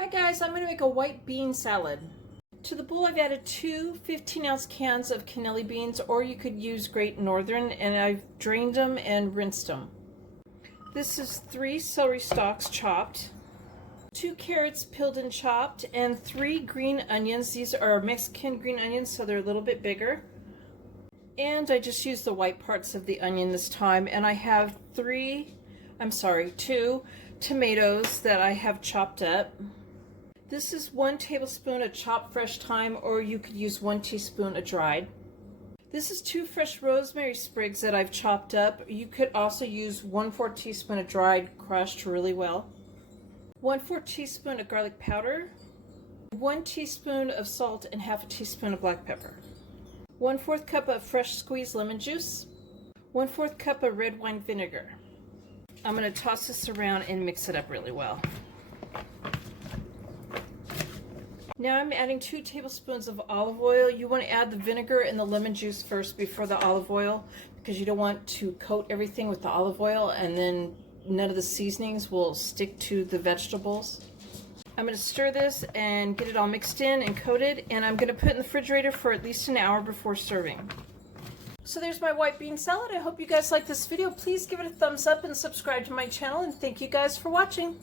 Hi guys, I'm going to make a white bean salad. To the bowl I've added two 15-ounce cans of cannelli beans, or you could use Great Northern, and I've drained them and rinsed them. This is 3 celery stalks chopped, 2 carrots peeled and chopped, and 3 green onions. These are Mexican green onions, so they're a little bit bigger. And I just used the white parts of the onion this time, and I have 2 tomatoes that I have chopped up. This is 1 tablespoon of chopped fresh thyme, or you could use 1 teaspoon of dried. This is 2 fresh rosemary sprigs that I've chopped up. You could also use 1/4 teaspoon of dried, crushed really well. 1/4 teaspoon of garlic powder, 1 teaspoon of salt, and 1/2 teaspoon of black pepper. 1/4 cup of fresh squeezed lemon juice, 1/4 cup of red wine vinegar. I'm going to toss this around and mix it up really well. Now I'm adding 2 tablespoons of olive oil. You want to add the vinegar and the lemon juice first before the olive oil, because you don't want to coat everything with the olive oil and then none of the seasonings will stick to the vegetables. I'm going to stir this and get it all mixed in and coated, and I'm going to put it in the refrigerator for at least an hour before serving. So there's my white bean salad. I hope you guys like this video. Please give it a thumbs up and subscribe to my channel, and thank you guys for watching.